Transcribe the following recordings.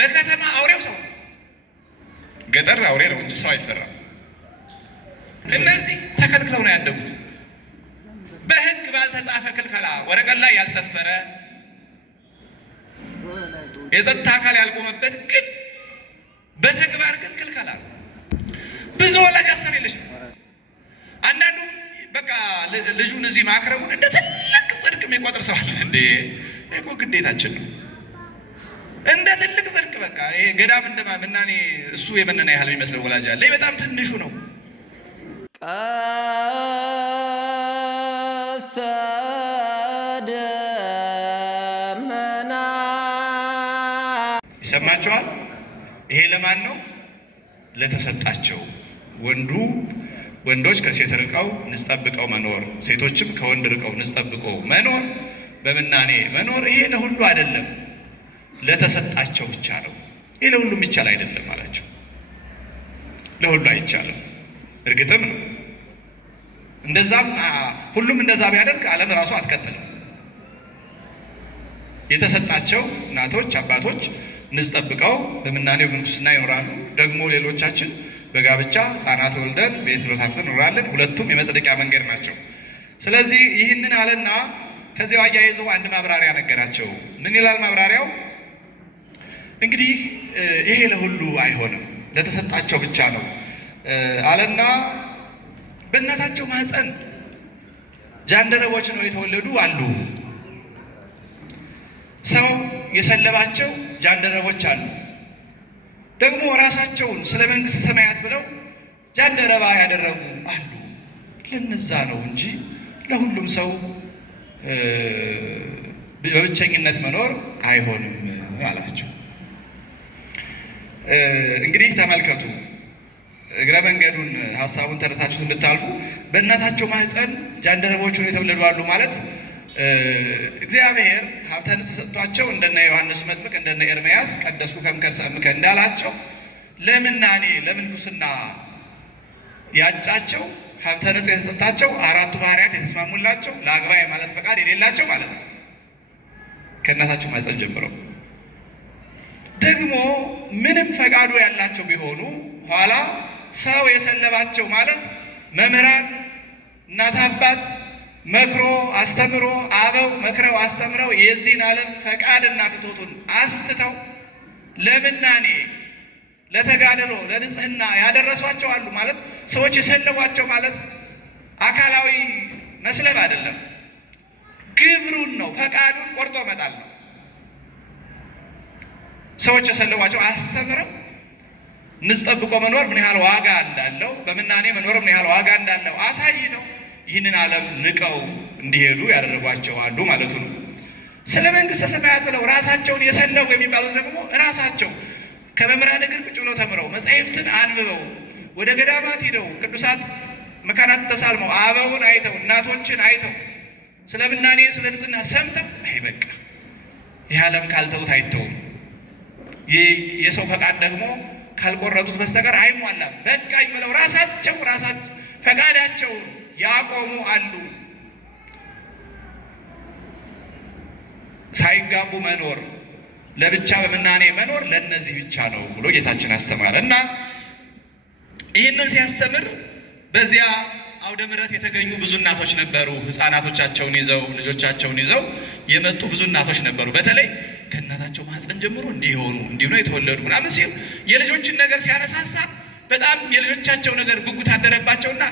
በከተማ አውሬው ሰው፣ ገጠር አውሬ ነው እንጂ ሰው አይፈራም። እነዚህ ተከልክለው ነው ያደጉት። በሕግ ባልተጻፈ ክልከላ ወረቀት ላይ ያልሰፈረ የጸጥታ አካል ያልቆመበት ግን በተግባር ግን ክልከላ። ብዙ ወላጅ ሀሳብ የለሽም። አንዳንዱ በቃ ልጁን እዚህ ማክረቡን እንደ ትልቅ ጽድቅ የሚቆጥር ሰው አለ። እንዴ እኮ ግዴታችን ነው እንደ ትልቅ ጽድቅ። በቃ ይሄ ገዳም እንደማምናኔ እሱ የመነና ያህል የሚመስለው ወላጅ አለ። በጣም ትንሹ ነው። ቀስተ ደመና ይሰማቸዋል። ይሄ ለማን ነው? ለተሰጣቸው። ወንዶች ከሴት ርቀው ንጽጠብቀው መኖር፣ ሴቶችም ከወንድ ርቀው ንጽጠብቀው መኖር፣ በምናኔ መኖር። ይሄ ለሁሉ አይደለም፣ ለተሰጣቸው ብቻ ነው። ይሄ ለሁሉም ይቻል አይደለም አላቸው። ለሁሉ አይቻልም። እርግጥም ነው። እንደዛም ሁሉም እንደዛ ቢያደርግ ዓለም ራሱ አትቀጥልም። የተሰጣቸው እናቶች አባቶች ንጽጠብቀው በምናኔ በምንኩስና ይኖራሉ። ደግሞ ሌሎቻችን በጋብቻ ሕፃናት ወልደን ቤት ሎታፍተን እንኖራለን። ሁለቱም የመጽደቂያ መንገድ ናቸው። ስለዚህ ይህንን አለና ከዚያው አያይዞ አንድ ማብራሪያ ነገራቸው። ምን ይላል ማብራሪያው? እንግዲህ ይሄ ለሁሉ አይሆንም፣ ለተሰጣቸው ብቻ ነው አለና በእናታቸው ማህፀን ጃንደረቦች ነው የተወለዱ አሉ። ሰው የሰለባቸው ጃንደረቦች አሉ። ደግሞ ራሳቸውን ስለ መንግስት ሰማያት ብለው ጃንደረባ ያደረጉ አሉ። ለነዛ ነው እንጂ ለሁሉም ሰው በብቸኝነት መኖር አይሆንም አላቸው። እንግዲህ ተመልከቱ፣ እግረ መንገዱን ሀሳቡን ተረታችሁት እንድታልፉ። በእናታቸው ማህፀን ጃንደረቦች ሆነው የተወለዱ አሉ ማለት እግዚአብሔር ሀብተ ንጽሕ ሰጥቷቸው እንደነ ዮሐንስ መጥምቅ እንደነ ኤርምያስ ቀደስኩ ከመከርሰ እምከ እንዳላቸው ለምናኔ ለምንኩስና ያጫቸው ሀብተ ንጽሕ የተሰጣቸው አራቱ ባህርያት የተስማሙላቸው ለአግባ ማለት ፈቃድ የሌላቸው ማለት ነው። ከእናታቸው ማህፀን ጀምረው ደግሞ ምንም ፈቃዱ ያላቸው ቢሆኑ ኋላ ሰው የሰለባቸው ማለት መምህራን እናት አባት መክሮ አስተምሮ አበው መክረው አስተምረው የዚህን ዓለም ፈቃድና ፍቶቱን አስትተው ለምናኔ ለተጋድሎ ለንጽህና ያደረሷቸው አሉ ማለት ሰዎች የሰለቧቸው ማለት አካላዊ መስለብ አይደለም፣ ግብሩን ነው፣ ፈቃዱን ቆርጦ መጣል ነው። ሰዎች የሰለቧቸው አስተምረው ንጽጠብቆ መኖር ምን ያህል ዋጋ እንዳለው፣ በምናኔ መኖር ምን ያህል ዋጋ እንዳለው አሳይተው ይህንን ዓለም ንቀው እንዲሄዱ ያደረጓቸው አሉ ማለቱ ነው። ስለ መንግስተ ሰማያት ብለው ራሳቸውን የሰለቡ የሚባሉት ደግሞ ራሳቸው ከመምህራን እግር ቁጭ ብለው ተምረው መጻሕፍትን አንብበው ወደ ገዳማት ሂደው ቅዱሳት መካናት ተሳልመው አበውን አይተው እናቶችን አይተው ስለ ምናኔ ስለ ንጽህና ሰምተው አይ በቃ ይህ ዓለም ካልተውት አይተውም፣ የሰው ፈቃድ ደግሞ ካልቆረጡት በስተቀር አይሟላም በቃኝ ብለው ራሳቸው ፈቃዳቸውን ያቆሙ አሉ። ሳይጋቡ መኖር ለብቻ በምናኔ መኖር ለነዚህ ብቻ ነው ብሎ ጌታችን አስተማረ እና ይህንን ሲያስተምር በዚያ አውደ ምሕረት የተገኙ ብዙ እናቶች ነበሩ። ሕፃናቶቻቸውን ይዘው ልጆቻቸውን ይዘው የመጡ ብዙ እናቶች ነበሩ። በተለይ ከእናታቸው ማህፀን ጀምሮ እንዲህ የሆኑ እንዲህ ነው የተወለዱ ምናምን ሲል የልጆችን ነገር ሲያነሳሳ በጣም የልጆቻቸው ነገር ጉጉት አደረባቸውና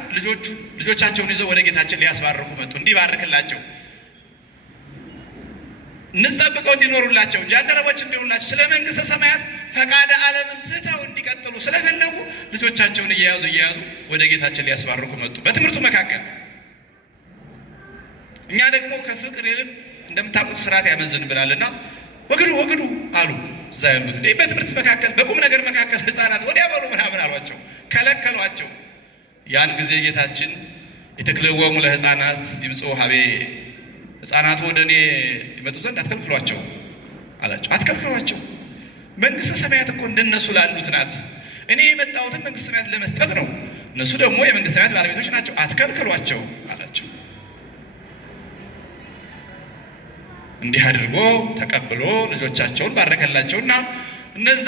ልጆቻቸውን ይዘው ወደ ጌታችን ሊያስባርኩ መጡ። እንዲባርክላቸው ንጽጠብቀው እንዲኖሩላቸው ጃንደረቦች እንዲሆኑላቸው ስለ መንግስተ ሰማያት ፈቃደ ዓለምን ትተው እንዲቀጥሉ ስለፈለጉ ልጆቻቸውን እየያዙ ወደ ጌታችን ሊያስባርኩ መጡ። በትምህርቱ መካከል እኛ ደግሞ ከፍቅር ይልቅ እንደምታውቁት ስርዓት ያመዝንብናልና ወግዱ አሉ። እዛ ያሉት በትምህርት መካከል በቁም ነገር መካከል ህፃናት ወዲያ በሉ ምናምን አሏቸው፣ ከለከሏቸው። ያን ጊዜ ጌታችን የተክልወሙ ለህፃናት ይምጽኡ ሀቤ፣ ህፃናቱ ወደ እኔ ይመጡ ዘንድ አትከልክሏቸው አላቸው። አትከልክሏቸው፣ መንግስተ ሰማያት እኮ እንደነሱ ላሉት ናት። እኔ የመጣሁትን መንግስተ ሰማያት ለመስጠት ነው። እነሱ ደግሞ የመንግስተ ሰማያት ባለቤቶች ናቸው። አትከልክሏቸው አላቸው። እንዲህ አድርጎ ተቀብሎ ልጆቻቸውን ባረከላቸውና እነዛ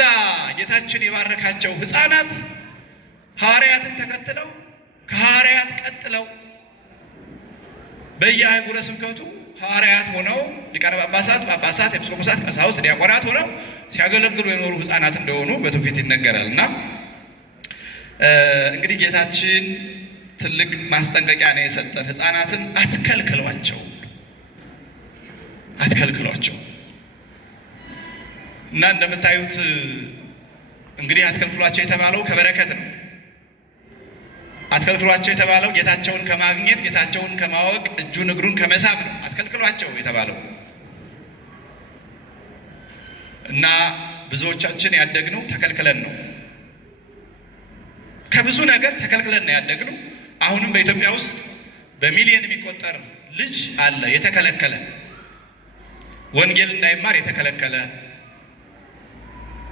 ጌታችን የባረካቸው ሕፃናት ሐዋርያትን ተከትለው ከሐዋርያት ቀጥለው በየአህጉረ ስብከቱ ሐዋርያት ሆነው ሊቃነ ጳጳሳት፣ ጳጳሳት፣ ኤጲስቆጶሳት፣ ቀሳውስት፣ ዲያቆናት ሆነው ሲያገለግሉ የኖሩ ሕፃናት እንደሆኑ በትውፊት ይነገራል። እና እንግዲህ ጌታችን ትልቅ ማስጠንቀቂያ ነው የሰጠን። ሕፃናትን አትከልክሏቸው እና እንደምታዩት እንግዲህ አትከልክሏቸው የተባለው ከበረከት ነው። አትከልክሏቸው የተባለው ጌታቸውን ከማግኘት ጌታቸውን ከማወቅ እጁን እግሩን ከመሳብ ነው አትከልክሏቸው የተባለው። እና ብዙዎቻችን ያደግነው ተከልክለን ነው። ከብዙ ነገር ተከልክለን ነው ያደግነው። አሁንም በኢትዮጵያ ውስጥ በሚሊዮን የሚቆጠር ልጅ አለ የተከለከለ፣ ወንጌል እንዳይማር የተከለከለ፣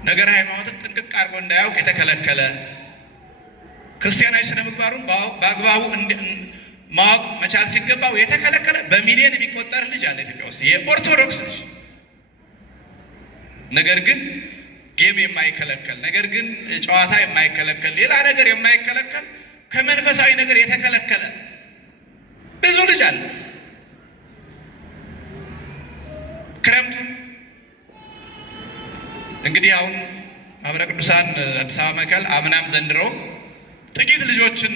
ነገር ሃይማኖትን ጥንቅቅ አድርጎ እንዳያውቅ የተከለከለ፣ ክርስቲያናዊ ስነ ምግባሩን በአግባቡ ማወቅ መቻል ሲገባው የተከለከለ በሚሊዮን የሚቆጠር ልጅ አለ ኢትዮጵያ ውስጥ የኦርቶዶክስ ልጅ። ነገር ግን ጌም የማይከለከል፣ ነገር ግን ጨዋታ የማይከለከል፣ ሌላ ነገር የማይከለከል፣ ከመንፈሳዊ ነገር የተከለከለ ብዙ ልጅ አለ። ክረምቱን እንግዲህ አሁን ማህበረ ቅዱሳን አዲስ አበባ መካከል አምናም ዘንድሮ ጥቂት ልጆችን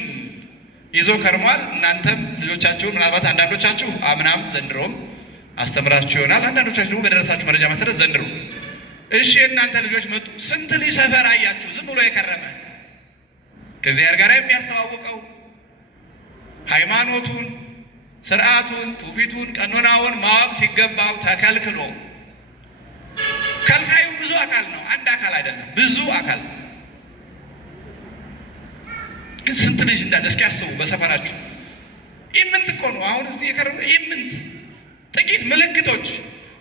ይዞ ከርሟል። እናንተም ልጆቻችሁን ምናልባት አንዳንዶቻችሁ አምናም ዘንድሮም አስተምራችሁ ይሆናል። አንዳንዶቻችሁ ደግሞ በደረሳችሁ መረጃ መሰረት ዘንድሮ። እሺ የእናንተ ልጆች መጡ። ስንት ልጅ ሰፈር አያችሁ? ዝም ብሎ የከረመ ከእግዚአብሔር ጋር የሚያስተዋውቀው ሃይማኖቱን፣ ስርዓቱን፣ ትውፊቱን፣ ቀኖናውን ማወቅ ሲገባው ተከልክሎ። ከልካዩ ብዙ አካል ነው፣ አንድ አካል አይደለም፣ ብዙ አካል ነው። ግን ስንት ልጅ እንዳለ እስኪ አስቡ። በሰፈራችሁ ኢምንት እኮ ነው አሁን እዚህ የከረመ ኢምንት። ጥቂት ምልክቶች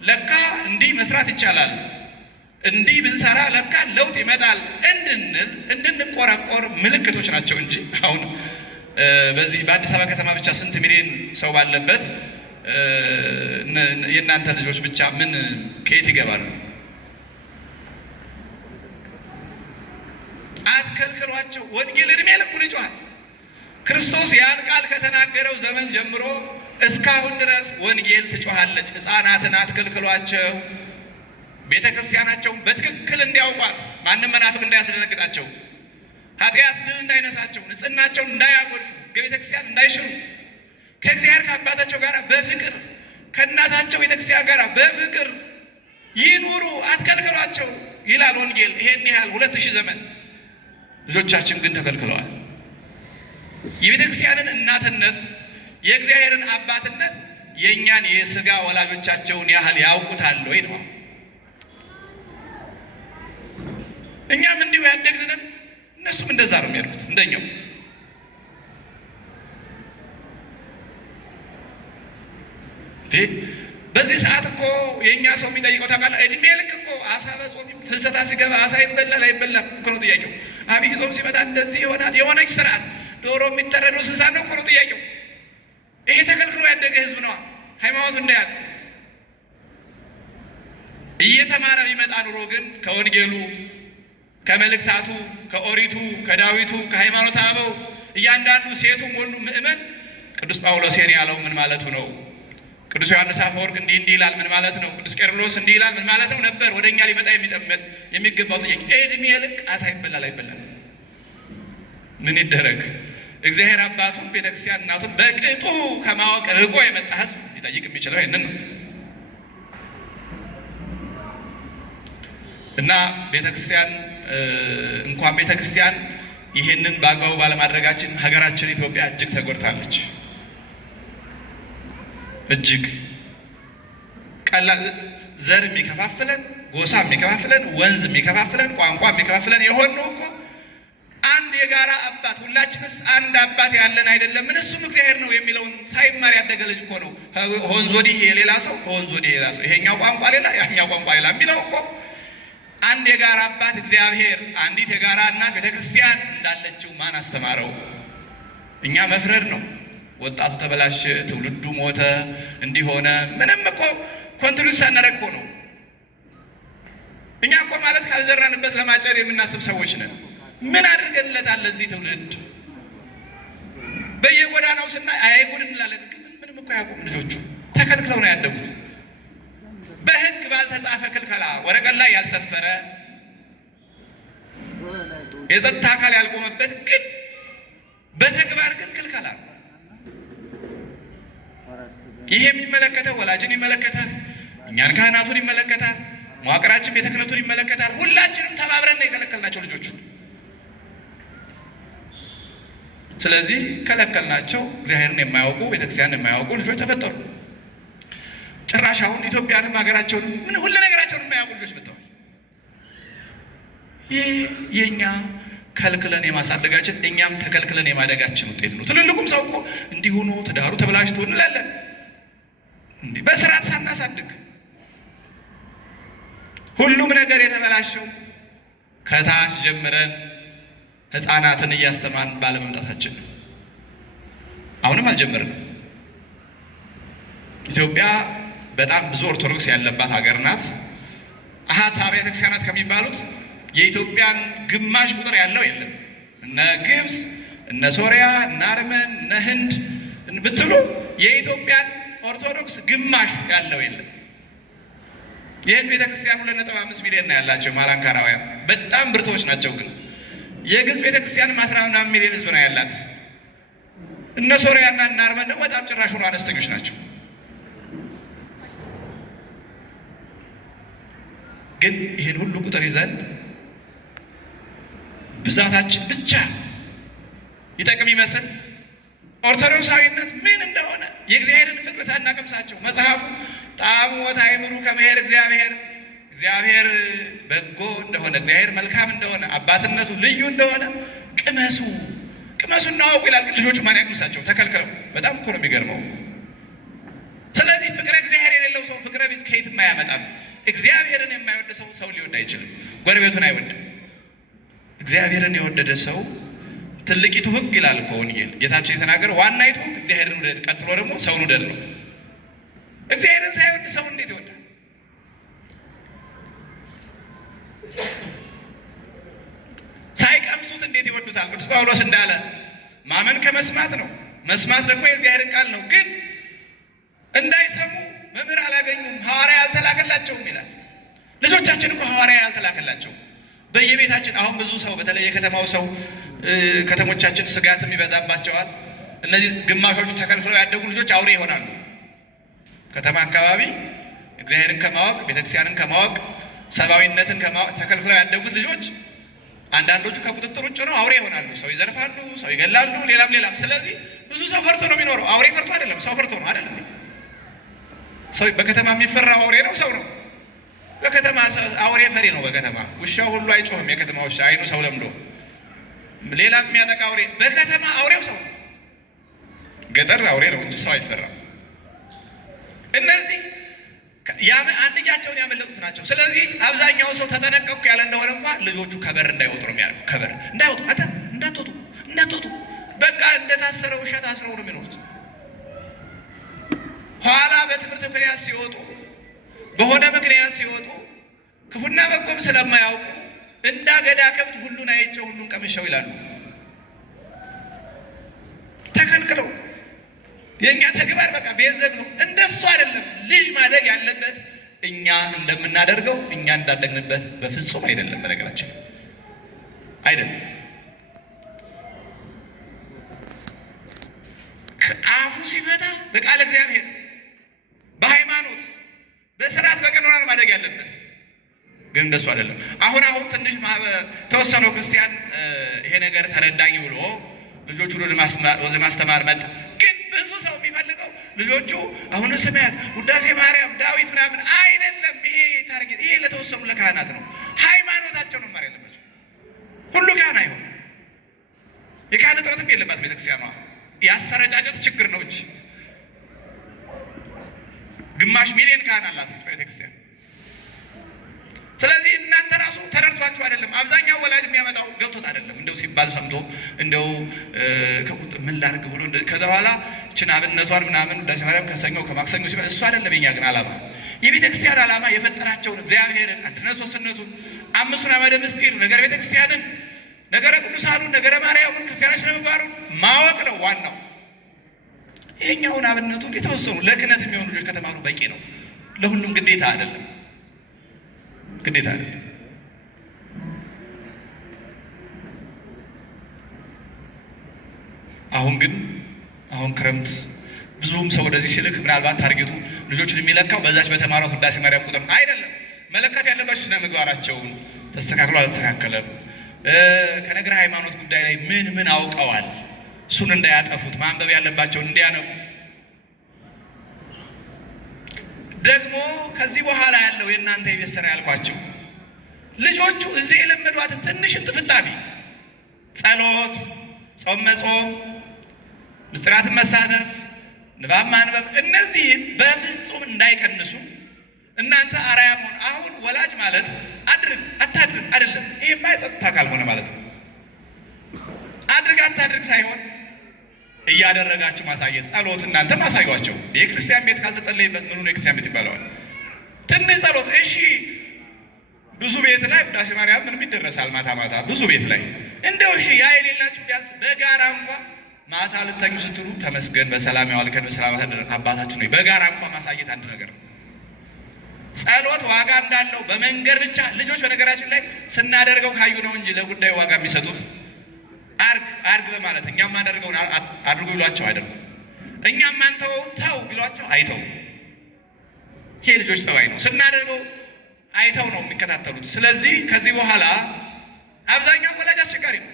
ለካ እንዲህ መስራት ይቻላል፣ እንዲህ ብንሰራ ለካ ለውጥ ይመጣል እንድንቆረቆር ምልክቶች ናቸው እንጂ አሁን በዚህ በአዲስ አበባ ከተማ ብቻ ስንት ሚሊዮን ሰው ባለበት የእናንተ ልጆች ብቻ ምን ከየት ይገባሉ? አትከልክሏቸው። ወንጌል እድሜ ልኩን ይጮሃል። ክርስቶስ ያን ቃል ከተናገረው ዘመን ጀምሮ እስካሁን ድረስ ወንጌል ትጮሃለች። ሕፃናትን አትከልክሏቸው። ቤተ ክርስቲያናቸውን በትክክል እንዲያውቋት፣ ማንም መናፍቅ እንዳያስደነግጣቸው፣ ኃጢአት ድል እንዳይነሳቸው፣ ንጽህናቸውን እንዳያጎድፉ፣ ቤተ ክርስቲያን እንዳይሽሩ፣ ከእግዚአብሔር ከአባታቸው ጋር በፍቅር ከእናታቸው ቤተ ክርስቲያን ጋር በፍቅር ይኑሩ። አትከልክሏቸው ይላል ወንጌል። ይሄን ያህል 2000 ዘመን ልጆቻችን ግን ተከልክለዋል። የቤተ ክርስቲያንን እናትነት የእግዚአብሔርን አባትነት የእኛን የሥጋ ወላጆቻቸውን ያህል ያውቁታል ወይ ነው? እኛም እንዲሁ ያደግንን እነሱም እንደዛ ነው የሚያድጉት እንደኛው። በዚህ ሰዓት እኮ የእኛ ሰው የሚጠይቀው ታውቃለህ? እድሜ ልክ እኮ አሳ በጾም ፍልሰታ ሲገባ አሳ ይበላል አይበላም እኮ ነው ጥያቄው። አብይ ጾም ሲመጣ እንደዚህ ይሆናል። የሆነች ስርዓት ዶሮ የሚታረደው ስንት ሰዓት ነው እኮ ነው ጥያቄው። ይሄ ተከልክሎ ያደገ ህዝብ ነዋ። ሃይማኖት እንዳያውቅ እየተማረ ቢመጣ ኑሮ ግን ከወንጌሉ ከመልእክታቱ ከኦሪቱ ከዳዊቱ ከሃይማኖት አበው እያንዳንዱ ሴቱም ወንዱ ምእመን ቅዱስ ጳውሎስ ያለው ምን ማለቱ ነው? ቅዱስ ዮሐንስ አፈወርቅ እንዲህ ይላል ምን ማለት ነው? ቅዱስ ቄርሎስ እንዲህ ይላል ምን ማለት ነው ነበር ወደኛ ሊመጣ የሚገባው ጥያቄ። እድሜ ልክ አሳ ይበላል አይበላም? ምን ይደረግ? እግዚአብሔር አባቱን ቤተክርስቲያን እናቱን በቅጡ ከማወቅ ርቆ የመጣ ህዝብ ሊጠይቅ የሚችለው ይህንን ነው። እና ቤተክርስቲያን እንኳን ቤተክርስቲያን ይህንን በአግባቡ ባለማድረጋችን ሀገራችን ኢትዮጵያ እጅግ ተጎድታለች። እጅግ ቀላል ዘር የሚከፋፍለን፣ ጎሳ የሚከፋፍለን፣ ወንዝ የሚከፋፍለን፣ ቋንቋ የሚከፋፍለን የሆነው እኮ አንድ የጋራ አባት ሁላችንስ አንድ አባት ያለን አይደለም? ምን እሱም እግዚአብሔር ነው የሚለውን ሳይማር ያደገ ልጅ እኮ ነው። ከወንዝ ወዲህ የሌላ ሰው፣ ከወንዝ ወዲህ የሌላ ሰው፣ ይሄኛው ቋንቋ ሌላ ያኛው ቋንቋ ሌላ የሚለው እኮ አንድ የጋራ አባት እግዚአብሔር፣ አንዲት የጋራ እናት ቤተክርስቲያን እንዳለችው ማን አስተማረው? እኛ መፍረድ ነው። ወጣቱ ተበላሸ፣ ትውልዱ ሞተ፣ እንዲሆነ ምንም እኮ ኮንትሪቢዩት ሳናደርግ እኮ ነው። እኛ እኮ ማለት ካልዘራንበት ለማጨድ የምናስብ ሰዎች ነን። ምን አድርገንለታል ለዚህ ትውልድ? በየጎዳናው ስናይ አይጉድ እንላለን። ግን ምንም እኮ ያውቁም ልጆቹ ተከልክለው ነው ያደጉት። በሕግ ባልተጻፈ ክልከላ ወረቀት ላይ ያልሰፈረ የጸጥታ አካል ያልቆመበት ግን በተግባር ግን ክልከላ። ይሄ የሚመለከተው ወላጅን ይመለከታል፣ እኛን ካህናቱን ይመለከታል፣ መዋቅራችን ቤተ ክህነቱን ይመለከታል። ሁላችንም ተባብረን ነው የከለከልናቸው ልጆቹ። ስለዚህ ከለከልናቸው። እግዚአብሔርን የማያውቁ ቤተክርስቲያንን የማያውቁ ልጆች ተፈጠሩ። ጭራሽ አሁን ኢትዮጵያንም ሀገራቸውን ምን ሁሉ ነገራቸውን የማያውቁ ልጆች መጥተዋል። ይህ የእኛ ከልክለን የማሳደጋችን እኛም ተከልክለን የማደጋችን ውጤት ነው። ትልልቁም ሰው እኮ እንዲሆኑ ትዳሩ ተበላሽቶ እንላለን። እንዲህ በስርዓት ሳናሳድግ ሁሉም ነገር የተበላሸው ከታች ጀምረን ሕፃናትን እያስተማርን ባለመምጣታችን ነው። አሁንም አልጀመርንም። ኢትዮጵያ በጣም ብዙ ኦርቶዶክስ ያለባት ሀገር ናት። አሃት አብያተ ክርስቲያናት ከሚባሉት የኢትዮጵያን ግማሽ ቁጥር ያለው የለም። እነ ግብፅ፣ እነ ሶሪያ፣ እነ አርመን፣ እነ ህንድ ብትሉ የኢትዮጵያን ኦርቶዶክስ ግማሽ ያለው የለም። ይህን ቤተክርስቲያን 2.5 ሚሊዮን ነው ያላቸው ማላንካራውያን በጣም ብርቶች ናቸው። ግን የግብፅ ቤተክርስቲያን 10 ሚሊዮን ህዝብ ነው ያላት። እነ ሶሪያና እነ አርመን ደግሞ በጣም ጭራሽ ሆኖ አነስተኞች ናቸው። ግን ይህን ሁሉ ቁጥር ይዘን ብዛታችን ብቻ ይጠቅም ይመስል ኦርቶዶክሳዊነት ምን እንደሆነ የእግዚአብሔርን ፍቅር ሳናቀምሳቸው መጽሐፉ ጣዕሙ ወታዕምሩ ከመ እግዚአብሔር እግዚአብሔር በጎ እንደሆነ እግዚአብሔር መልካም እንደሆነ አባትነቱ ልዩ እንደሆነ ቅመሱ እናወቁ ይላል። ግን ልጆቹ ማን ያቅምሳቸው? ተከልክለው። በጣም እኮ ነው የሚገርመው። ስለዚህ ፍቅረ እግዚአብሔር የሌለው ሰው ፍቅረ ቢስ ከየትም አያመጣም። እግዚአብሔርን የማይወድ ሰው ሰው ሊወድ አይችልም። ጎረቤቱን አይወድም። እግዚአብሔርን የወደደ ሰው ትልቂቱ ሕግ ይላል እኮ ወንጌል ጌታችን የተናገረው ዋናይቱ ሕግ እግዚአብሔርን ውደድ፣ ቀጥሎ ደግሞ ሰውን ውደድ ነው። እግዚአብሔርን ሳይወድ ሰው እንዴት ይወዳል? ሳይቀምሱት እንዴት ይወዱታል? ቅዱስ ጳውሎስ እንዳለ ማመን ከመስማት ነው፣ መስማት ደግሞ የእግዚአብሔርን ቃል ነው። ግን እንዳይሰሙ መምህር አላገኙም፣ ሐዋርያ አልተላከላቸውም ይላል። ልጆቻችን እኮ ሐዋርያ አልተላከላቸውም። በየቤታችን አሁን ብዙ ሰው በተለይ የከተማው ሰው ከተሞቻችን ስጋትም ይበዛባቸዋል። እነዚህ ግማሾቹ ተከልክለው ያደጉ ልጆች አውሬ ይሆናሉ። ከተማ አካባቢ እግዚአብሔርን ከማወቅ ቤተክርስቲያንን ከማወቅ ሰብአዊነትን ከማወቅ ተከልክለው ያደጉት ልጆች አንዳንዶቹ ከቁጥጥር ውጭ ነው አውሬ ይሆናሉ። ሰው ይዘርፋሉ፣ ሰው ይገላሉ፣ ሌላም። ስለዚህ ብዙ ሰው ፈርቶ ነው የሚኖረው። አውሬ ፈርቶ አይደለም፣ ሰው ፈርቶ ነው አይደለም። ሰው በከተማ የሚፈራው አውሬ ነው፣ ሰው ነው። በከተማ አውሬ ፈሪ ነው። በከተማ ውሻው ሁሉ አይጮህም። የከተማ ውሻ አይኑ ሰው ለምዶ ሌላ የሚያጠቃ አውሬ። በከተማ አውሬው ሰው፣ ገጠር አውሬ ነው እንጂ ሰው አይፈራም። እነዚህ አንድያቸውን ያመለጡት ናቸው። ስለዚህ አብዛኛው ሰው ተጠነቀቁ ያለ እንደሆነ እንኳን ልጆቹ ከበር እንዳይወጡ ነው የሚያደርገው። ከበር እንዳይወጡ እንዳትወጡ በቃ እንደታሰረ ውሻ ታስረው ነው የሚኖሩት። ኋላ በትምህርት ምክንያት ሲወጡ በሆነ ምክንያት ሲወጡ ክፉና በጎም ስለማያውቁ እንዳገዳ ከብት ሁሉን አይቼው ሁሉን ቀምሼው ይላሉ። ተከልክለው የእኛ ተግባር በቃ ቤዘግ ነው። እንደሱ አይደለም። ልጅ ማደግ ያለበት እኛ እንደምናደርገው እኛ እንዳደግንበት በፍጹም አይደለም። በነገራችን አይደለም። አፉ ሲፈታ በቃለ እግዚአብሔር በሃይማኖት በስርዓት በቀኖና ማደግ ያለበት ግን እንደሱ አይደለም። አሁን ትንሽ ተወሰነው ክርስቲያን ይሄ ነገር ተረዳኝ ብሎ ልጆቹ ወደ ማስተማር መጣ። ግን ብዙ ሰው የሚፈልገው ልጆቹ አሁን ስማያት ውዳሴ ማርያም ዳዊት ምናምን አይደለም። ይሄ ታርጌት ይሄ ለተወሰኑ ለካህናት ነው። ሃይማኖታቸው ነው ማር ያለባቸው። ሁሉ ካህን አይሆን። የካህን እጥረትም የለባት ቤተክርስቲያኗ። ያሰረጫጨት ችግር ነው እንጂ ግማሽ ሚሊዮን ካህን አላት ቤተክርስቲያን። ስለዚህ እናንተ ራሱ ተረድቷችሁ አይደለም። አብዛኛው ወላጅ የሚያመጣው ገብቶት አይደለም። እንደው ሲባል ሰምቶ እንደው ከቁጥ ምን ላድርግ ብሎ ከዛ በኋላ እችን አብነቷን ምናምን ውዳሴ ማርያም ከሰኞ ከማክሰኞ ሲባል እሱ አይደለም። የኛ ግን አላማ የቤተክርስቲያን ዓላማ የፈጠራቸውን እግዚአብሔርን አንድነት ሦስትነቱን አምስቱን አዕማደ ምስጢር ነገረ ቤተክርስቲያንን ነገረ ቅዱሳኑን ነገረ ማርያምን ክርስቲያናዊ ስነ ምግባሩን ማወቅ ነው ዋናው። ይሄኛውን አብነቱን የተወሰኑ ለክህነት የሚሆኑ ልጆች ከተማሩ በቂ ነው። ለሁሉም ግዴታ አይደለም፣ ግዴታ አይደለም። አሁን ክረምት ብዙም ሰው ወደዚህ ሲልክ ምናልባት ታርጌቱ ልጆችን የሚለካው በዛች በተማሯት ውዳሴ ማርያም ቁጥር አይደለም። መለካት ያለባቸው ስነ ምግባራቸውን ተስተካክሎ አልተስተካከለም፣ ከነገረ ሃይማኖት ጉዳይ ላይ ምን አውቀዋል፣ እሱን እንዳያጠፉት ማንበብ ያለባቸውን እንዲያነቡ። ደግሞ ከዚህ በኋላ ያለው የእናንተ የቤት ስራ ያልኳቸው ልጆቹ እዚህ የለመዷትን ትንሽ ጥፍጣፊ ጸሎት፣ ጾም መጾም፣ ምስጢራትን መሳተፍ፣ ንባብ ማንበብ እነዚህን በፍጹም እንዳይቀንሱ እናንተ አርአያ መሆን። አሁን ወላጅ ማለት አድርግ አታድርግ አይደለም። ይሄማ የጸጥታ ካልሆነ ማለት ነው። አድርግ አታድርግ ሳይሆን እያደረጋችሁ ማሳየት። ጸሎት እናንተ ማሳዩአቸው። የክርስቲያን ቤት ካልተጸለይበት ምኑ ነው የክርስቲያን ቤት ይባላል? ትንሽ ጸሎት እሺ። ብዙ ቤት ላይ ውዳሴ ማርያም ምንም ይደረሳል ማታ ማታ ብዙ ቤት ላይ እንደው እሺ ያ የሌላችሁ ቢያንስ በጋራ እንኳን ማታ ልተኙ ስትሉ ተመስገን በሰላም ያዋልከን በሰላም አባታችሁ ነው። በጋራ እንኳን ማሳየት አንድ ነገር ነው። ጸሎት ዋጋ እንዳለው በመንገድ ብቻ ልጆች በነገራችን ላይ ስናደርገው ካዩ ነው እንጂ ለጉዳዩ ዋጋ የሚሰጡት አርግ በማለት እኛም አደርገውን አድርጉ ብሏቸው አይደለም። እኛም አንተው ተው ብሏቸው አይተው። ይሄ ልጆች ጠባይ ነው። ስናደርገው አይተው ነው የሚከታተሉት። ስለዚህ ከዚህ በኋላ አብዛኛው ወላጅ አስቸጋሪ ነው።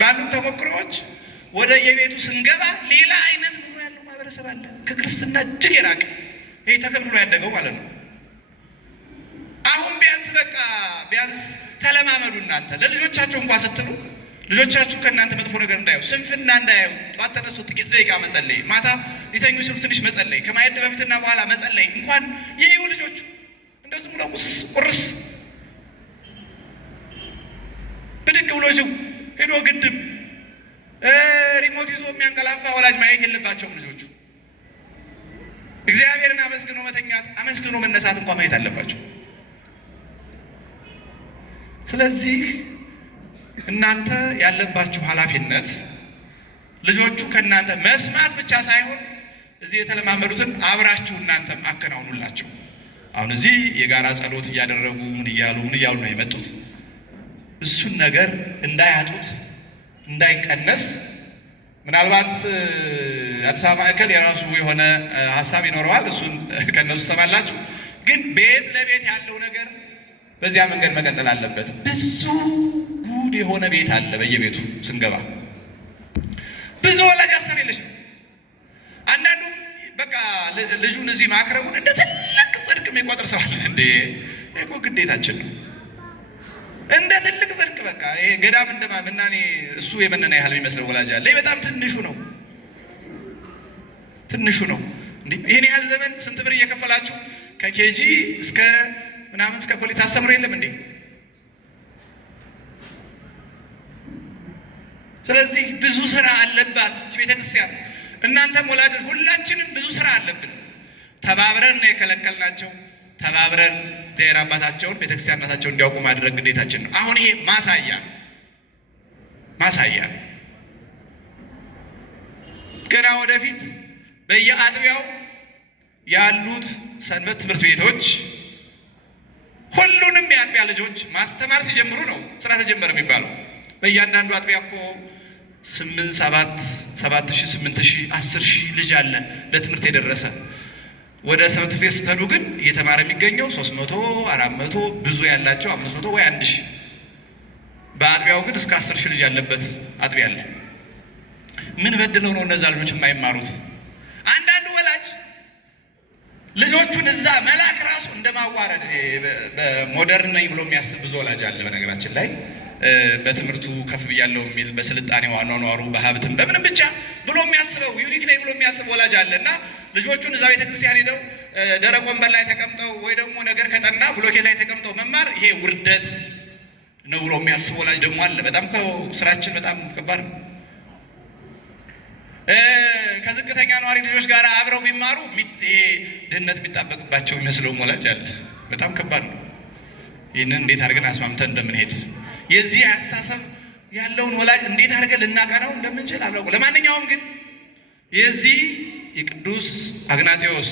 ባሉት ተሞክሮዎች ወደ የቤቱ ስንገባ ሌላ አይነት ኑሮ ያለው ማህበረሰብ አለ። ከክርስትና እጅግ የራቀ ይሄ ተከልክሎ ያደገው ማለት ነው። አሁን ቢያንስ ተለማመዱ። እናንተ ለልጆቻችሁ እንኳን ስትሉ ልጆቻችሁ ከእናንተ መጥፎ ነገር እንዳያዩ፣ ስንፍና እንዳያዩ፣ ጧት ተነስቶ ጥቂት ደቂቃ መጸለይ፣ ማታ ሊተኙ ሲሉ ትንሽ መጸለይ፣ ከማየት በፊትና በኋላ መጸለይ እንኳን ይሄው ልጆቹ እንደዚህ ብሎ ቁርስ ብድግ ብሎ ሄዶ ግድም ሪሞት ይዞ የሚያንቀላፋ ወላጅ ማየት የለባቸውም ልጆቹ። እግዚአብሔርን አመስግኖ መተኛት፣ አመስግኖ መነሳት እንኳን ማየት አለባቸው። ስለዚህ እናንተ ያለባችሁ ኃላፊነት ልጆቹ ከእናንተ መስማት ብቻ ሳይሆን እዚህ የተለማመዱትን አብራችሁ እናንተም አከናውኑላቸው። አሁን እዚህ የጋራ ጸሎት እያደረጉ ምን እያሉ ነው የመጡት። እሱን ነገር እንዳያጡት እንዳይቀነስ። ምናልባት አዲስ አበባ ማዕከል የራሱ የሆነ ሀሳብ ይኖረዋል። እሱን ከነሱ ሰማላችሁ። ግን ቤት ለቤት ያለው ነገር በዚያ መንገድ መቀጠል አለበት። ብዙ ጉድ የሆነ ቤት አለ። በየቤቱ ስንገባ ብዙ ወላጅ ሀሳብ የለሽም። አንዳንዱ በቃ ልጁን እዚህ ማክረቡን እንደ ትልቅ ጽድቅ የሚቆጥር ሰው አለ። እንዴ እኮ ግዴታችን ነው እንደ ትልቅ ጽድቅ። በቃ ይሄ ገዳም እንደማምናኔ እሱ የመነና ያህል የሚመስለው ወላጅ አለ። በጣም ትንሹ ነው እንዴ! ይሄን ያህል ዘመን ስንት ብር እየከፈላችሁ ከኬጂ እስከ ምናምን እስከ ኮሌጅ ታስተምሩ የለም እንዴ? ስለዚህ ብዙ ስራ አለባት ቤተክርስቲያን። እናንተም ወላጆች ሁላችንም ብዙ ስራ አለብን። ተባብረን ነው የከለከልናቸው። ተባብረን እግዚአብሔር አባታቸውን ቤተክርስቲያናታቸውን እንዲያውቁ ማድረግ ግዴታችን ነው። አሁን ይሄ ማሳያ ገና ወደፊት በየአጥቢያው ያሉት ሰንበት ትምህርት ቤቶች ሁሉንም የአጥቢያ ልጆች ማስተማር ሲጀምሩ ነው ስራ ተጀመረ የሚባለው። በእያንዳንዱ አጥቢያ እኮ 7,000፣ 8,000፣ 10,000 ልጅ አለ ለትምህርት የደረሰ። ወደ ሰንበት ቤት ስትሄዱ ግን እየተማረ የሚገኘው 300፣ 400 ብዙ ያላቸው 500 ወይ 1,000። በአጥቢያው ግን እስከ 10,000 ልጅ ያለበት አጥቢያ አለ። ምን በድለው ነው እነዛ ልጆች የማይማሩት? አንዳንዱ ወላጅ ልጆቹን እዛ መላክ ራሱ እንደማዋረድ በሞደርን ነኝ ብሎ የሚያስብ ብዙ ወላጅ አለ። በነገራችን ላይ በትምህርቱ ከፍ ብያለሁ የሚል በስልጣኔው አኗኗሩ በሀብትም በምንም ብቻ ብሎ የሚያስበው ዩኒክ ነኝ ብሎ የሚያስብ ወላጅ አለ እና ልጆቹን እዛ ቤተክርስቲያን ሄደው ደረቅ ወንበር ላይ ተቀምጠው ወይ ደግሞ ነገር ከጠና ብሎኬት ላይ ተቀምጠው መማር ይሄ ውርደት ነው ብሎ የሚያስብ ወላጅ ደግሞ አለ። በጣም ስራችን በጣም ከባድ ነው። ከዝቅተኛ ነዋሪ ልጆች ጋር አብረው ቢማሩ ይሄ ድህነት የሚጣበቅባቸው የሚመስለው ወላጅ አለ። በጣም ከባድ ነው። ይህንን እንዴት አድርገን አስማምተን እንደምንሄድ የዚህ አስተሳሰብ ያለውን ወላጅ እንዴት አድርገን ልናቀናው እንደምንችል አላውቅም። ለማንኛውም ግን የዚህ የቅዱስ አግናጤዎስ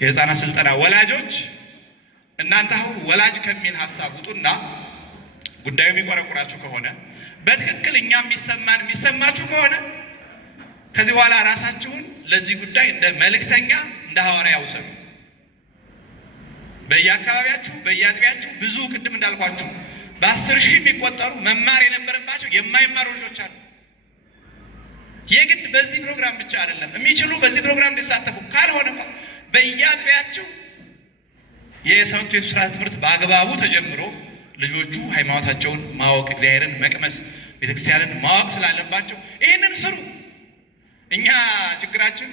የህፃናት ስልጠና ወላጆች እናንተ አሁን ወላጅ ከሚል ሀሳብ ውጡና ጉዳዩ የሚቆረቁራችሁ ከሆነ በትክክል እኛ የሚሰማችሁ ከሆነ ከዚህ በኋላ ራሳችሁን ለዚህ ጉዳይ እንደ መልእክተኛ እንደ ሐዋርያ ውሰዱ። በየአካባቢያችሁ በየአጥቢያችሁ ብዙ ቅድም እንዳልኳችሁ በ10 ሺህ የሚቆጠሩ መማር የነበረባቸው የማይማሩ ልጆች አሉ። የግድ በዚህ ፕሮግራም ብቻ አይደለም የሚችሉ በዚህ ፕሮግራም እንዲሳተፉ ካልሆነ በየአጥቢያችሁ የሰንበት ቤቱ ስርዓተ ትምህርት በአግባቡ ተጀምሮ ልጆቹ ሃይማኖታቸውን ማወቅ እግዚአብሔርን መቅመስ ቤተክርስቲያንን ማወቅ ስላለባቸው ይህንን ስሩ። እኛ ችግራችን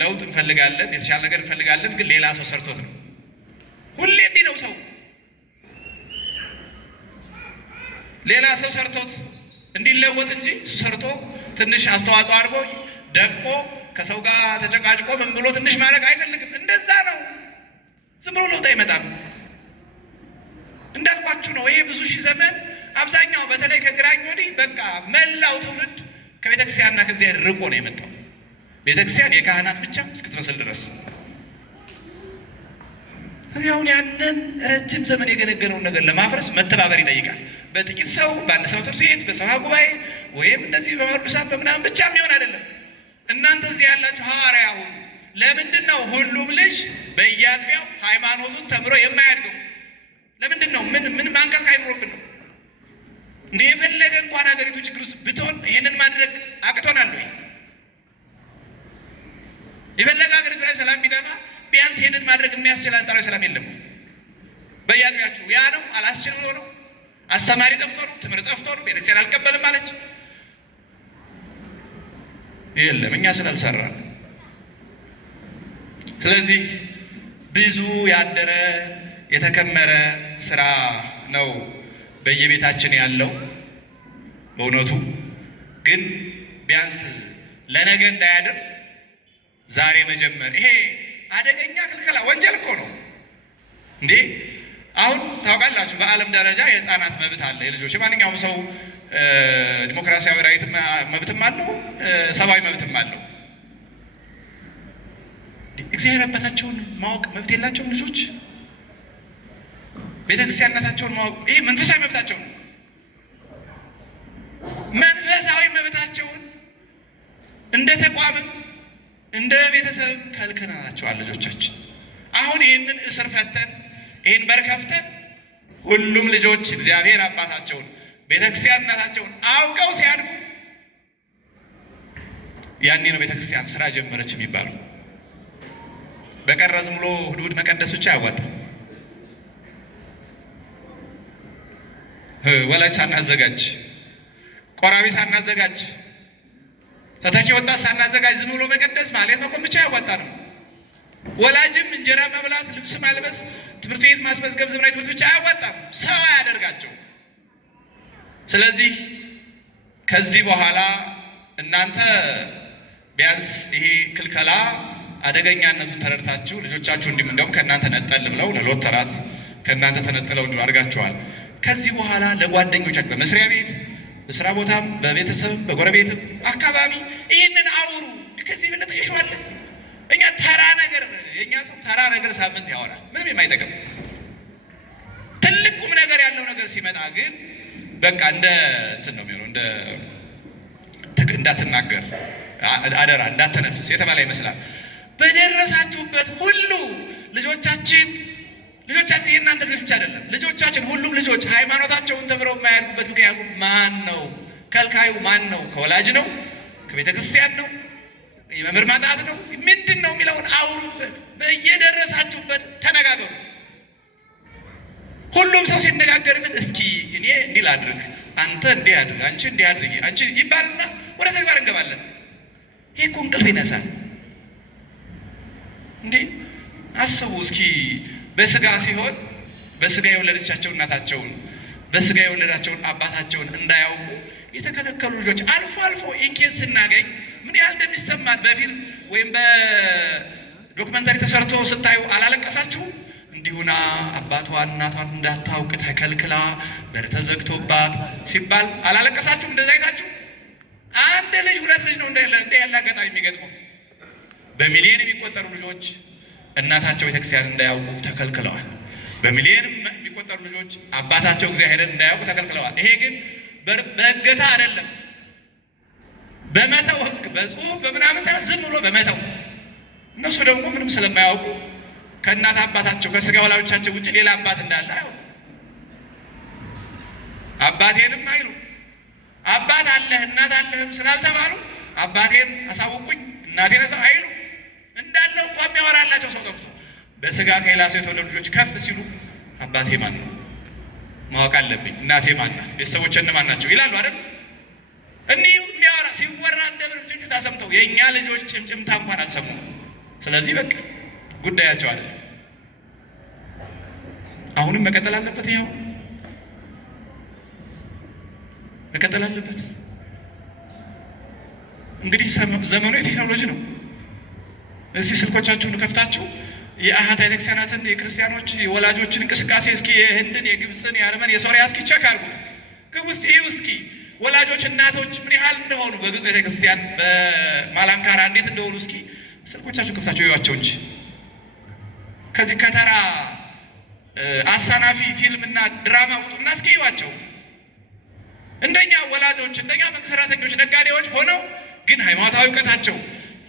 ለውጥ እንፈልጋለን፣ የተሻለ ነገር እንፈልጋለን፣ ግን ሌላ ሰው ሰርቶት ነው። ሁሌ እንዲህ ነው። ሰው ሌላ ሰው ሰርቶት እንዲለወጥ እንጂ ሰርቶ ትንሽ አስተዋጽኦ አድርጎ ደግሞ ከሰው ጋር ተጨቃጭቆ ምን ብሎ ትንሽ ማድረግ አይፈልግም። እንደዛ ነው። ዝም ብሎ ለውጥ አይመጣም። እንዳልኳችሁ ነው። ይሄ ብዙ ሺህ ዘመን አብዛኛው በተለይ ከግራኝ ወዲህ በቃ መላው ትውልድ ከቤተክርስቲያንና ከእግዚአብሔር ርቆ ነው የመጣው። ቤተክርስቲያን የካህናት ብቻ እስክትመስል ድረስ አሁን ያንን ረጅም ዘመን የገነገነውን ነገር ለማፍረስ መተባበር ይጠይቃል። በጥቂት ሰው በአንድ ሰው ትምህርት ቤት በሰብዓ ጉባኤ ወይም እንደዚህ በመርዱሳት በምናምን ብቻ የሚሆን አይደለም። እናንተ እዚህ ያላችሁ ሐዋርያ ሁኑ። ለምንድን ነው ሁሉም ልጅ በየአጥቢያው ሃይማኖቱን ተምሮ የማያድገው? ለምንድን ነው? ምን ማንቀልቅ አይኖርብን ነው እንደ የፈለገ እንኳን ሀገሪቱ ችግር ውስጥ ብትሆን ይሄንን ማድረግ አቅቶናል ወይ? የፈለገ ሀገሪቱ ላይ ሰላም ቢጠፋ ቢያንስ ይሄንን ማድረግ የሚያስችል አንጻራዊ ሰላም የለም። በየአጥቢያችሁ ያ ነው አላስችል ብሎ ነው። አስተማሪ ጠፍቶ ነው። ትምህርት ጠፍቶ ነው። ቤተክርስቲያን አልቀበልም አለች። የለም እኛ ስላልሰራን። ስለዚህ ብዙ ያደረ የተከመረ ስራ ነው በየቤታችን ያለው። በእውነቱ ግን ቢያንስ ለነገ እንዳያድር ዛሬ መጀመር። ይሄ አደገኛ ክልከላ ወንጀል እኮ ነው እንዴ! አሁን ታውቃላችሁ በዓለም ደረጃ የህፃናት መብት አለ። የልጆች የማንኛውም ሰው ዲሞክራሲያዊ ራይት መብትም አለው፣ ሰብአዊ መብትም አለው። እግዚአብሔር አባታቸውን ማወቅ መብት የላቸውም ልጆች? ቤተክርስቲያንነታቸውን ማወቅ ይሄ መንፈሳዊ መብታቸው ነው። መንፈሳዊ መብታቸውን እንደ ተቋምም እንደ ቤተሰብም ከልክለናቸዋል ልጆቻችን። አሁን ይህንን እስር ፈተን ይህን በር ከፍተን ሁሉም ልጆች እግዚአብሔር አባታቸውን ቤተክርስቲያንነታቸውን አውቀው ሲያድጉ ያኔ ነው ቤተክርስቲያን ስራ ጀመረች የሚባሉ። በቀረ ዝም ብሎ እሑድ መቀደስ ብቻ አያዋጣም። ወላጅ ሳናዘጋጅ፣ ቆራቢ ሳናዘጋጅ፣ ተተኪ ወጣት ሳናዘጋጅ ዝም ብሎ መቀደስ ማለት መቆም ብቻ ያዋጣ ነው። ወላጅም እንጀራ መብላት፣ ልብስ ማልበስ፣ ትምህርት ቤት ማስመዝገብ፣ ዘመናዊ ትምህርት ብቻ አያዋጣም፣ ሰው አያደርጋቸው። ስለዚህ ከዚህ በኋላ እናንተ ቢያንስ ይሄ ክልከላ አደገኛነቱን ተረድታችሁ ልጆቻችሁ እንዲሁም ከእናንተ ነጠል ብለው ለሎተራት ከእናንተ ተነጥለው እንዲሁ አድርጋችኋል። ከዚህ በኋላ ለጓደኞቻችሁ በመስሪያ ቤት፣ በስራ ቦታም፣ በቤተሰብም፣ በጎረቤትም አካባቢ ይህንን አውሩ። ከዚህ በለጠ ይሸዋል። እኛ ተራ ነገር የእኛ ሰው ተራ ነገር ሳምንት ያወራል፣ ምንም የማይጠቅም። ትልቅ ቁም ነገር ያለው ነገር ሲመጣ ግን በቃ እንደ እንትን ነው የሚሆነው። እንዳትናገር አደራ፣ እንዳትተነፍስ የተባለ ይመስላል። በደረሳችሁበት ሁሉ ልጆቻችን የእናንተ ልጆች ብቻ አይደለም፣ ልጆቻችን ሁሉም ልጆች ሃይማኖታቸውን ተምረው የማያድጉበት ምክንያቱ ማን ነው? ከልካዩ ማን ነው? ከወላጅ ነው? ከቤተ ክርስቲያን ነው? የመምህር ማጣት ነው? ምንድን ነው የሚለውን አውሩበት። በየደረሳችሁበት ተነጋገሩ። ሁሉም ሰው ሲነጋገርበት እስኪ እኔ እንዲህ ላድርግ፣ አንተ እንዲህ አድርግ፣ አንቺ እንዲህ አድርጊ፣ አንቺ ይባልና ወደ ተግባር እንገባለን። ይሄ እኮ እንቅልፍ ይነሳል እንዴ! አስቡ እስኪ በስጋ ሲሆን በስጋ የወለደቻቸው እናታቸውን በስጋ የወለዳቸውን አባታቸውን እንዳያውቁ የተከለከሉ ልጆች አልፎ አልፎ ኢንኬስ ስናገኝ ምን ያህል እንደሚሰማን በፊልም ወይም በዶክመንታሪ ተሰርቶ ስታዩ አላለቀሳችሁም? እንዲሁና አባቷን እናቷን እንዳታውቅ ተከልክላ በር ተዘግቶባት ሲባል አላለቀሳችሁም? እንደዛ አይታችሁ? አንድ ልጅ ሁለት ልጅ ነው እንደ ያለ አጋጣሚ የሚገጥመው። በሚሊዮን የሚቆጠሩ ልጆች እናታቸው ቤተክርስቲያን እንዳያውቁ ተከልክለዋል። በሚሊዮን የሚቆጠሩ ልጆች አባታቸው እግዚአብሔርን እንዳያውቁ ተከልክለዋል። ይሄ ግን በእገታ አይደለም፣ በመተው ህግ በጽሁፍ በምናምን ሳይሆን ዝም ብሎ በመተው። እነሱ ደግሞ ምንም ስለማያውቁ ከእናት አባታቸው ከስጋ ወላጆቻቸው ውጭ ሌላ አባት እንዳለ አያውቁ። አባቴንም አይሉ አባት አለህ እናት አለህም ስላልተባሉ አባቴን አሳውቁኝ እናቴን አይሉ። እንዳለው እንኳን የሚያወራላቸው ሰው ጠፍቶ በስጋ ከሌላ ሰው የተወለዱ ልጆች ከፍ ሲሉ አባቴ ማን ነው ማወቅ አለብኝ፣ እናቴ ማን ናት፣ ቤተሰቦች እነማን ናቸው ይላሉ አይደል? እኒህ የሚያወራ ሲወራ እንደምን ጭምጭምታ ሰምተው የእኛ ልጆች ጭምጭምታ እንኳን አልሰሙም። ስለዚህ በቃ ጉዳያቸው አለ። አሁንም መቀጠል አለበት። ይኸው መቀጠል አለበት። እንግዲህ ዘመኑ የቴክኖሎጂ ነው። እዚህ ስልኮቻችሁን ከፍታችሁ የአሃት ቤተክርስቲያናትን የክርስቲያኖች የወላጆችን እንቅስቃሴ እስኪ የህንድን፣ የግብፅን፣ የአርመን፣ የሶሪያ እስኪ ቸክ አድርጉት። ግቡ እስኪ ወላጆች እናቶች ምን ያህል እንደሆኑ በግብፅ ቤተክርስቲያን በማላንካራ እንዴት እንደሆኑ እስኪ ስልኮቻችሁ ከፍታችሁ ይዋቸው እንጂ ከዚህ ከተራ አሳናፊ ፊልምና ድራማ ውጡና እስኪ ይዋቸው። እንደኛ ወላጆች እንደኛ መንግስት ሰራተኞች ነጋዴዎች ሆነው ግን ሃይማኖታዊ እውቀታቸው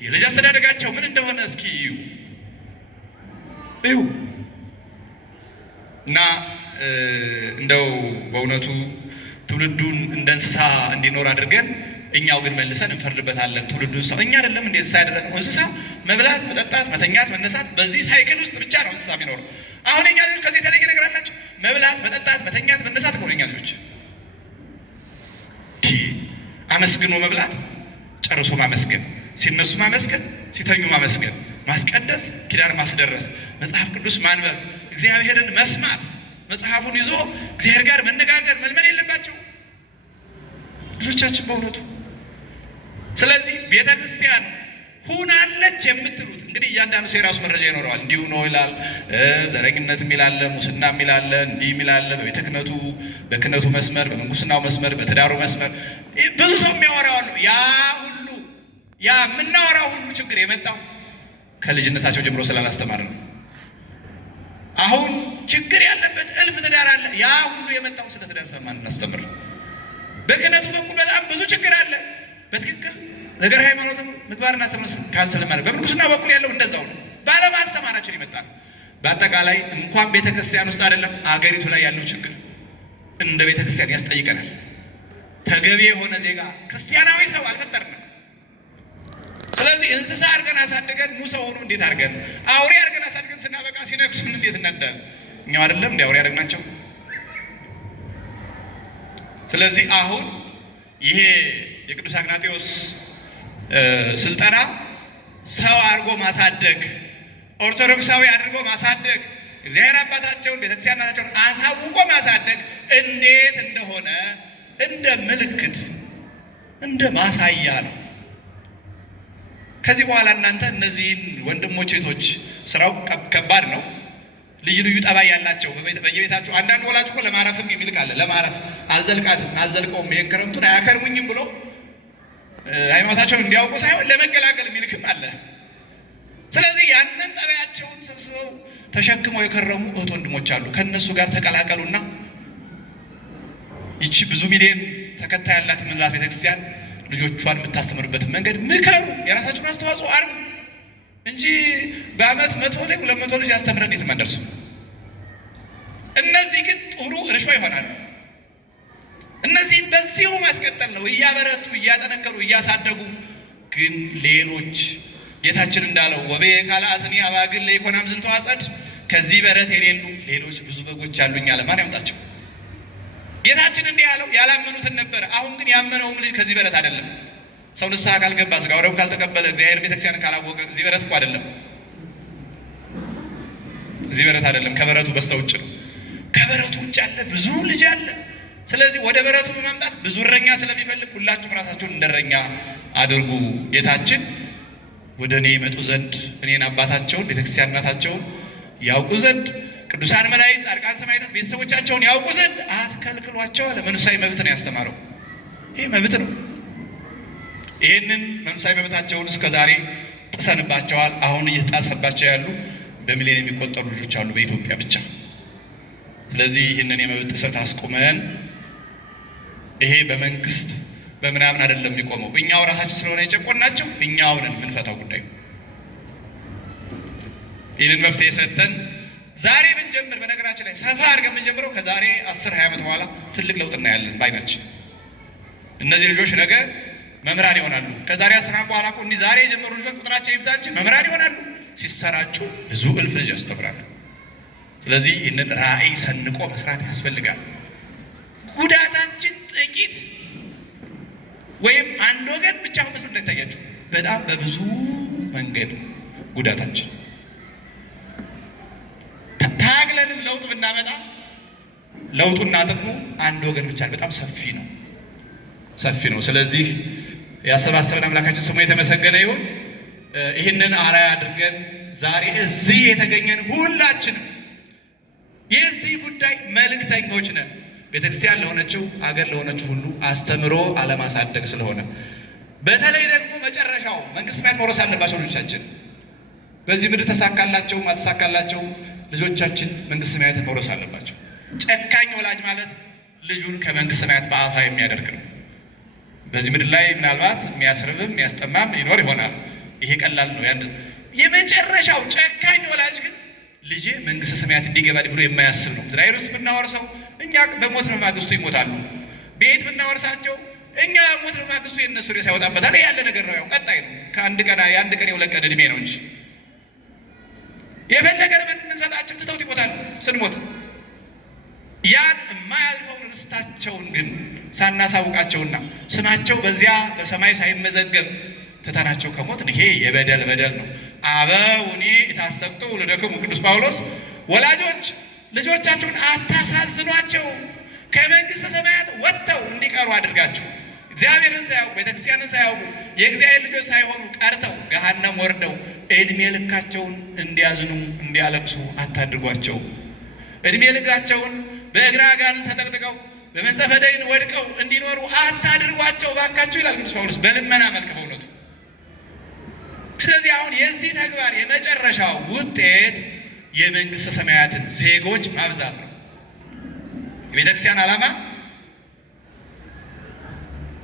የልጅ አስተዳደጋቸው ምን እንደሆነ እስኪ እዩ እና እንደው በእውነቱ ትውልዱን እንደ እንስሳ እንዲኖር አድርገን እኛው ግን መልሰን እንፈርድበታለን። ትውልዱን ሰው እኛ አይደለም እንደ እንስሳ ያደረግነው። እንስሳ መብላት፣ መጠጣት፣ መተኛት፣ መነሳት በዚህ ሳይክል ውስጥ ብቻ ነው እንስሳ የሚኖረው። አሁን የኛ ልጆች ከዚህ የተለየ ነገር አላቸው። መብላት፣ መጠጣት፣ መተኛት፣ መነሳት ነው የኛ ልጆች። አመስግኖ መብላት፣ ጨርሶ ማመስገን፣ ሲነሱ ማመስገን፣ ሲተኙ ማመስገን፣ ማስቀደስ፣ ኪዳን ማስደረስ፣ መጽሐፍ ቅዱስ ማንበብ፣ እግዚአብሔርን መስማት፣ መጽሐፉን ይዞ እግዚአብሔር ጋር መነጋገር መልመድ የለባቸው ልጆቻችን በእውነቱ። ስለዚህ ቤተ ክርስቲያን ሁናለች የምትሉት እንግዲህ እያንዳንዱ ሰው የራሱ መረጃ ይኖረዋል። እንዲሁ ነው ይላል፣ ዘረኝነት የሚላለ፣ ሙስና የሚላለ፣ እንዲህ የሚላለ፣ በቤተ ክህነቱ በክህነቱ መስመር፣ በመንኩስናው መስመር፣ በትዳሩ መስመር ብዙ ሰው የሚያወራው አለ። ያ ሁሉ ያ የምናወራው ሁሉ ችግር የመጣው ከልጅነታቸው ጀምሮ ስላላስተማር ነው። አሁን ችግር ያለበት እልፍ ትዳር አለ። ያ ሁሉ የመጣው ስለ ትዳር ሰማን እናስተምር። በክህነቱ በኩል በጣም ብዙ ችግር አለ። በትክክል ነገር ሃይማኖትም ምግባርና አስተምሮት ካንሰል ማለት በምንኩስና በኩል ያለው እንደዛው ነው። ባለማስተማራችን ይመጣል። በአጠቃላይ እንኳን ቤተክርስቲያን ውስጥ አይደለም አገሪቱ ላይ ያለው ችግር እንደ ቤተክርስቲያን ያስጠይቀናል። ተገቢ የሆነ ዜጋ ክርስቲያናዊ ሰው አልፈጠርንም። ስለዚህ እንስሳ አድርገን አሳድገን ኑ ሰው ሆኑ እንዴት አድርገን አውሬ አድርገን አሳድገን ስናበቃ ሲነክሱን እንዴት እናዳል? እኛው አይደለም እንደ አውሬ አድርገናቸው። ስለዚህ አሁን ይሄ የቅዱስ አግናጤዎስ ስልጠና ሰው አድርጎ ማሳደግ፣ ኦርቶዶክሳዊ አድርጎ ማሳደግ፣ እግዚአብሔር አባታቸውን ቤተክርስቲያን እናታቸውን አሳውቆ ማሳደግ እንዴት እንደሆነ እንደ ምልክት እንደ ማሳያ ነው። ከዚህ በኋላ እናንተ እነዚህን ወንድሞች እህቶች፣ ስራው ከባድ ነው። ልዩ ልዩ ጠባይ ያላቸው በየቤታቸው አንዳንድ ወላጅ እኮ ለማረፍም የሚልክ አለ። ለማረፍ አልዘልቀውም ይሄን ክረምቱን አያከርሙኝም ብሎ ሃይማኖታቸውን እንዲያውቁ ሳይሆን ለመገላገል የሚልክም አለ። ስለዚህ ያንን ጠባያቸውን ሰብስበው ተሸክመው የከረሙ እህት ወንድሞች አሉ። ከእነሱ ጋር ተቀላቀሉና ይቺ ብዙ ሚሊዮን ተከታይ ያላት ምንላት ቤተክርስቲያን ልጆቿን የምታስተምርበትን መንገድ ምከሩ፣ የራሳችሁን አስተዋጽኦ አድርጉ እንጂ በአመት 100 ላይ 200 ልጅ ያስተምረን የትም አንደርሱም። እነዚህ ግን ጥሩ እርሾ ይሆናሉ። እነዚህን በዚሁ ማስቀጠል ነው። እያበረቱ እያጠነከሩ እያሳደጉ ግን ሌሎች ጌታችን እንዳለው ወቤ ካልአትኒ አባግል ለኢኮናም ዝንተ አጸድ፣ ከዚህ በረት የሌሉ ሌሎች ብዙ በጎች አሉኝ አለ። ማን ያምጣቸው? ጌታችን እንዲህ ያለው ያላመኑትን ነበር። አሁን ግን ያመነውም ልጅ ከዚህ በረት አይደለም። ሰው ንስሐ ካልገባ ስጋ ወደሙ ካልተቀበለ እግዚአብሔር ቤተክርስቲያንን ካላወቀ እዚህ በረት እኮ አይደለም። እዚህ በረት አይደለም፣ ከበረቱ በስተውጭ ነው። ከበረቱ ውጭ አለ ብዙ ልጅ አለ። ስለዚህ ወደ በረቱ በመምጣት ብዙ እረኛ ስለሚፈልግ ሁላችሁም ራሳችሁን እንደረኛ አድርጉ። ጌታችን ወደ እኔ ይመጡ ዘንድ እኔን አባታቸውን ቤተክርስቲያን እናታቸውን ያውቁ ዘንድ ቅዱሳን መላእክት፣ ጻድቃን፣ ሰማዕታት ቤተሰቦቻቸውን ያውቁ ዘንድ አትከልክሏቸው አለ። መንፈሳዊ መብት ነው ያስተማረው። ይሄ መብት ነው። ይህንን መንፈሳዊ መብታቸውን እስከዛሬ ጥሰንባቸዋል። አሁን እየተጣሰባቸው ያሉ በሚሊዮን የሚቆጠሩ ልጆች አሉ በኢትዮጵያ ብቻ። ስለዚህ ይህንን የመብት ጥሰት አስቁመን ይሄ በመንግስት በምናምን አይደለም የሚቆመው። እኛው ራሳችን ስለሆነ የጨቆናቸው እኛው ነን የምንፈታው ጉዳዩ። ይህንን መፍትሄ የሰጠን ዛሬ ብንጀምር፣ በነገራችን ላይ ሰፋ አድርገን ብንጀምረው ከዛሬ 10-20 ዓመት በኋላ ትልቅ ለውጥ እናያለን ባይናችን። እነዚህ ልጆች ነገ መምህራን ይሆናሉ። ከዛሬ 10 ዓመት በኋላ እኮ ዛሬ የጀመሩ ልጆች ቁጥራቸው ይብዛችን መምህራን ይሆናሉ። ሲሰራጩ ብዙ እልፍ ልጅ ያስተምራሉ። ስለዚህ ይህንን ራዕይ ሰንቆ መስራት ያስፈልጋል። ጉዳታችን ጥቂት ወይም አንድ ወገን ብቻ መስሎ እንዳይታያችሁ፣ በጣም በብዙ መንገድ ጉዳታችን ታግለንም ለውጥ ብናመጣ ለውጡና ጥቅሙ አንድ ወገን ብቻ በጣም ሰፊ ነው። ስለዚህ ያሰባሰበን አምላካችን ስሙ የተመሰገነ ይሁን። ይህንን አርአያ አድርገን ዛሬ እዚህ የተገኘን ሁላችንም የዚህ ጉዳይ መልእክተኞች ነን። ቤተክርስቲያን ለሆነችው አገር ለሆነችው ሁሉ አስተምሮ አለማሳደግ ስለሆነ በተለይ ደግሞ መጨረሻው መንግስተ ሰማያት መውረስ አለባቸው ልጆቻችን። በዚህ ምድር ተሳካላቸው አልተሳካላቸው ልጆቻችን መንግስተ ሰማያትን መውረስ አለባቸው። ጨካኝ ወላጅ ማለት ልጁን ከመንግስተ ሰማያት በአፋ የሚያደርግ ነው። በዚህ ምድር ላይ ምናልባት የሚያስርብም የሚያስጠማም ይኖር ይሆናል። ይሄ ቀላል ነው። የመጨረሻው ጨካኝ ወላጅ ግን ልጄ መንግስተ ሰማያት እንዲገባ ብሎ የማያስብ ነው። ምድራዊ ርስት ብናወርሰው እኛ በሞት በማግስቱ ይሞታሉ። ቤት ብናወርሳቸው እኛ ሞት በማግስቱ የነሱ ሬሳ ያወጣበታል። ያለ ነገር ነው። ያው ቀጣይ ነው። የአንድ ቀን የሁለት ቀን እድሜ ነው እንጂ የፈለገ ብንሰጣቸው ትተውት ይሞታሉ ስንሞት። ያን የማያልፈውን ርስታቸውን ግን ሳናሳውቃቸውና ስማቸው በዚያ በሰማይ ሳይመዘገብ ትተናቸው ከሞት ይሄ የበደል ነው። አበውኒ ታስተቅጡ ለደከሙ ቅዱስ ጳውሎስ ወላጆች ልጆቻቸውን አታሳዝኗቸው፣ ከመንግስተ ሰማያት ወጥተው እንዲቀሩ አድርጋችሁ እግዚአብሔርን ሳያውቁ ቤተክርስቲያንን ሳያውቁ የእግዚአብሔር ልጆች ሳይሆኑ ቀርተው ገሃነም ወርደው እድሜ ልካቸውን እንዲያዝኑ እንዲያለቅሱ አታድርጓቸው። እድሜ ልካቸውን በእግረ አጋንንት ተጠቅጥቀው በመንጸፈ ደይን ወድቀው እንዲኖሩ አታድርጓቸው ባካችሁ ይላል ቅዱስ ጳውሎስ በልመና መልክ በእውነቱ። ስለዚህ አሁን የዚህ ተግባር የመጨረሻው ውጤት የመንግስተ ሰማያትን ዜጎች ማብዛት ነው። የቤተክርስቲያን ዓላማ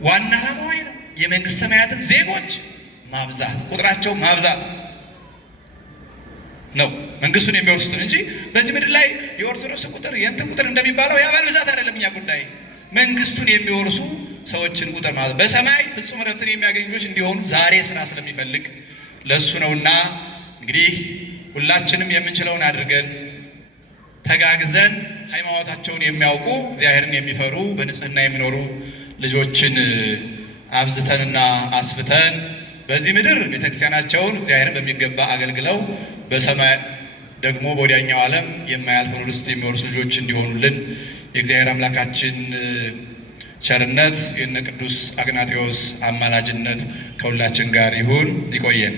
ዋና ዓላማው ነው። የመንግስተ ሰማያትን ዜጎች ማብዛት፣ ቁጥራቸው ማብዛት ነው መንግስቱን የሚወርሱትን እንጂ በዚህ ምድር ላይ የኦርቶዶክስ ቁጥር የእንትን ቁጥር እንደሚባለው የአባል ብዛት አይደለም። እኛ ጉዳይ መንግስቱን የሚወርሱ ሰዎችን ቁጥር ማለት በሰማይ ፍጹም ረፍትን የሚያገኙ ልጆች እንዲሆኑ ዛሬ ስራ ስለሚፈልግ ለሱ ነውና እንግዲህ ሁላችንም የምንችለውን አድርገን ተጋግዘን ሃይማኖታቸውን የሚያውቁ እግዚአብሔርን የሚፈሩ በንጽህና የሚኖሩ ልጆችን አብዝተንና አስፍተን በዚህ ምድር ቤተክርስቲያናቸውን እግዚአብሔርን በሚገባ አገልግለው በሰማይ ደግሞ በወዲያኛው ዓለም የማያልፈውን ርስት የሚወርሱ ልጆች እንዲሆኑልን የእግዚአብሔር አምላካችን ቸርነት የነ ቅዱስ አግናጤዎስ አማላጅነት ከሁላችን ጋር ይሁን። ይቆየን።